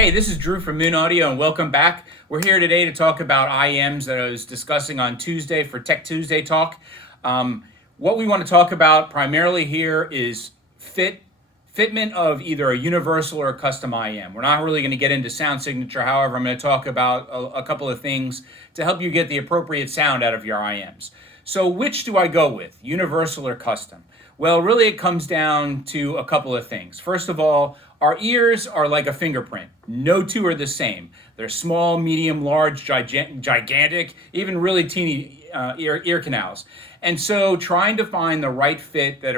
Hey, this is Drew from Moon Audio, and welcome back. We're here today to talk about IEMs that I was discussing on Tuesday for Tech Tuesday Talk. What we want to talk about primarily here is fitment of either a universal or a custom IEM. We're not really going to get into sound signature. However, I'm going to talk about a couple of things to help you get the appropriate sound out of your IEMs. So which do I go with, universal or custom? Well, really it comes down to a couple of things. First of all, our ears are like a fingerprint. No two are the same. They're small, medium, large, gigantic, even really teeny ear canals. And so trying to find the right fit that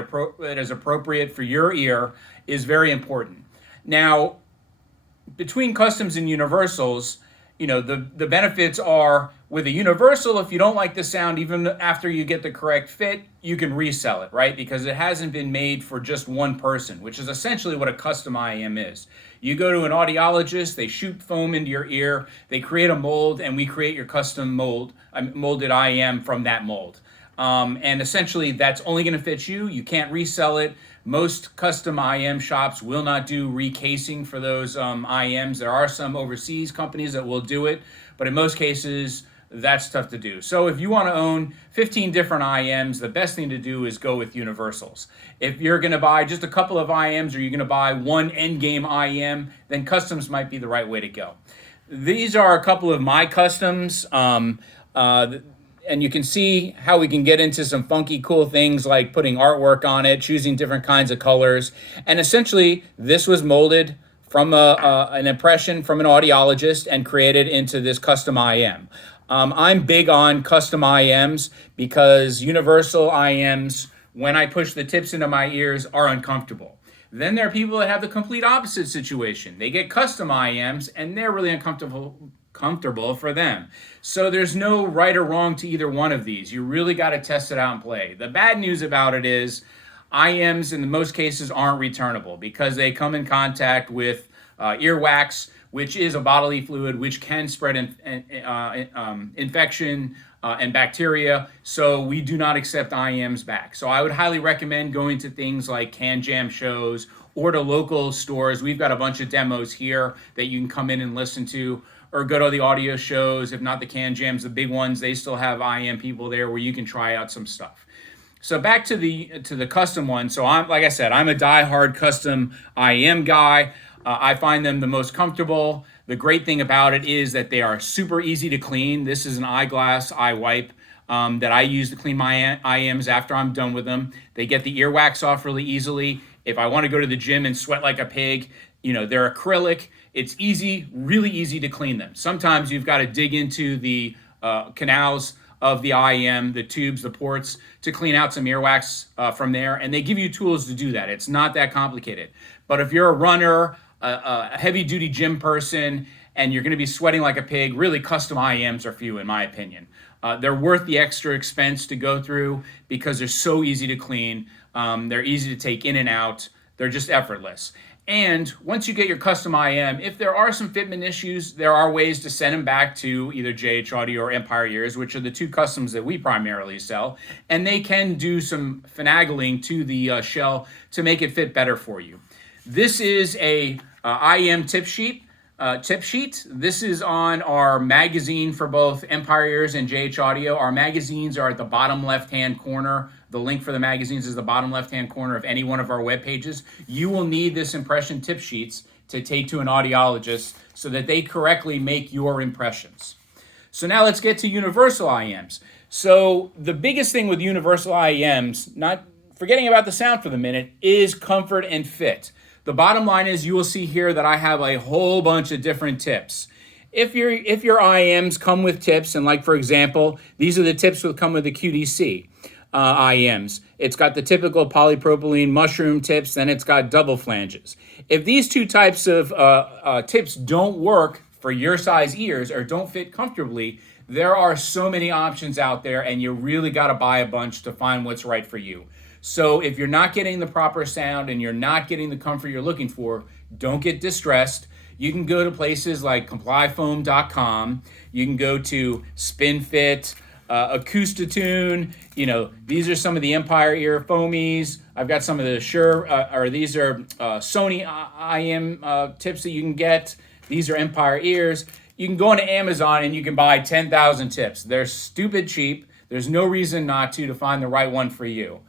is appropriate for your ear is very important. Now, between customs and universals, the benefits are with a universal, if you don't like the sound, even after you get the correct fit, you can resell it, right? Because it hasn't been made for just one person, which is essentially what a custom IEM is. You go to an audiologist, they shoot foam into your ear, they create a mold, and we create your custom molded IEM from that mold. And essentially, that's only going to fit you. You can't resell it. Most custom IEM shops will not do recasing for those IEMs. There are some overseas companies that will do it, but in most cases, that's tough to do. So if you want to own 15 different IEMs, the best thing to do is go with universals. If you're going to buy just a couple of IEMs or you're going to buy one endgame IEM, then customs might be the right way to go. These are a couple of my customs. And you can see how we can get into some funky, cool things like putting artwork on it, choosing different kinds of colors. And essentially, this was molded from an impression from an audiologist and created into this custom IEM. I'm big on custom IEMs because universal IEMs, when I push the tips into my ears, are uncomfortable. Then there are people that have the complete opposite situation. They get custom IEMs and they're really comfortable for them. So there's no right or wrong to either one of these. You really got to test it out and play. The bad news about it is IEMs in most cases aren't returnable because they come in contact with earwax, which is a bodily fluid which can spread infection and bacteria. So we do not accept IEMs back. So I would highly recommend going to things like Can Jam shows or to local stores. We've got a bunch of demos here that you can come in and listen to, or go to the audio shows. If not the Can Jams, the big ones, they still have IEM people there where you can try out some stuff. So back to the custom one. So like I said, I'm a diehard custom IEM guy. I find them the most comfortable. The great thing about it is that they are super easy to clean. This is an eyeglass eye wipe that I use to clean my IEMs after I'm done with them. They get the earwax off really easily. If I want to go to the gym and sweat like a pig, they're acrylic. It's easy, really easy to clean them. Sometimes you've got to dig into the canals of the IEM, the tubes, the ports, to clean out some earwax from there. And they give you tools to do that. It's not that complicated. But if you're a runner, a heavy-duty gym person, and you're going to be sweating like a pig, really custom IEMs are for you, in my opinion. They're worth the extra expense to go through because they're so easy to clean. They're easy to take in and out. They're just effortless. And once you get your custom IEM, if there are some fitment issues, there are ways to send them back to either JH Audio or Empire Ears, which are the two customs that we primarily sell. And they can do some finagling to the shell to make it fit better for you. This is a IEM tip sheet. This is on our magazine for both Empire Ears and JH Audio. Our magazines are at the bottom left-hand corner. The link for the magazines is the bottom left-hand corner of any one of our web pages. You will need this impression tip sheets to take to an audiologist so that they correctly make your impressions. So now let's get to universal IEMs. So the biggest thing with universal IEMs, not forgetting about the sound for the minute, is comfort and fit. The bottom line is you will see here that I have a whole bunch of different tips. If your IEMs come with tips, and like for example, these are the tips that come with the QDC IEMs. It's got the typical polypropylene mushroom tips, then it's got double flanges. If these two types of tips don't work for your size ears or don't fit comfortably, there are so many options out there, and you really got to buy a bunch to find what's right for you. So if you're not getting the proper sound and you're not getting the comfort you're looking for, don't get distressed. You can go to places like complyfoam.com. You can go to SpinFit, Acoustitune. These are some of the Empire Ear foamies. I've got some of the these are Sony IEM tips that you can get. These are Empire ears. You can go onto Amazon and you can buy 10,000 tips. They're stupid cheap. There's no reason not to find the right one for you.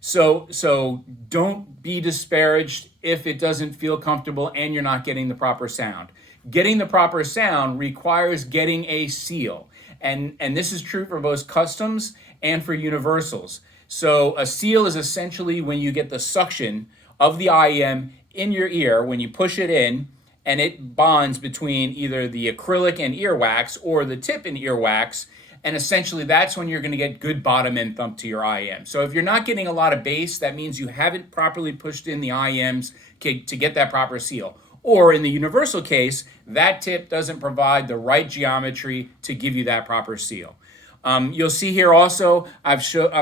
So don't be disparaged if it doesn't feel comfortable and you're not getting the proper sound. Getting the proper sound requires getting a seal. And this is true for both customs and for universals. So a seal is essentially when you get the suction of the IEM in your ear, when you push it in, and it bonds between either the acrylic and earwax or the tip and earwax. And essentially that's when you're going to get good bottom end thump to your IEM. So if you're not getting a lot of bass, that means you haven't properly pushed in the IEMs to get that proper seal. Or in the universal case, that tip doesn't provide the right geometry to give you that proper seal. You'll see here also, I'm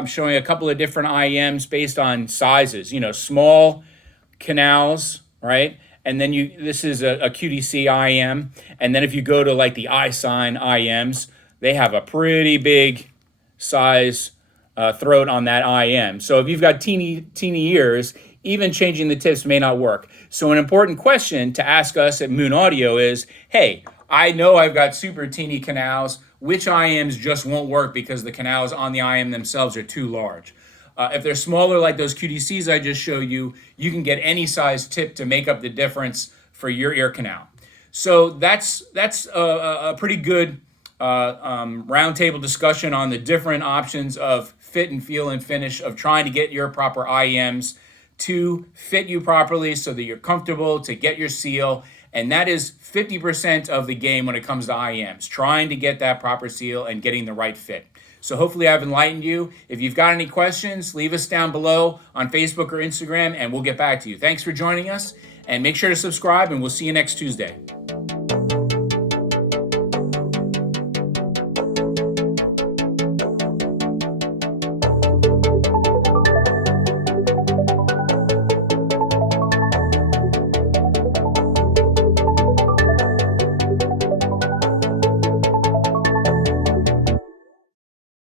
showing a couple of different IEMs based on sizes, small canals, right? And then this is a QDC IEM. And then if you go to like the I-sign IEMs, they have a pretty big size throat on that IEM. So if you've got teeny ears, even changing the tips may not work. So an important question to ask us at Moon Audio is, hey, I know I've got super teeny canals. Which IEMs just won't work because the canals on the IEM themselves are too large? If they're smaller like those QDCs I just showed you, you can get any size tip to make up the difference for your ear canal. So that's a pretty good roundtable discussion on the different options of fit and feel and finish of trying to get your proper IEMs to fit you properly so that you're comfortable to get your seal. And that is 50% of the game when it comes to IEMs, trying to get that proper seal and getting the right fit. So hopefully I've enlightened you. If you've got any questions, leave us down below on Facebook or Instagram and we'll get back to you. Thanks for joining us and make sure to subscribe and we'll see you next Tuesday.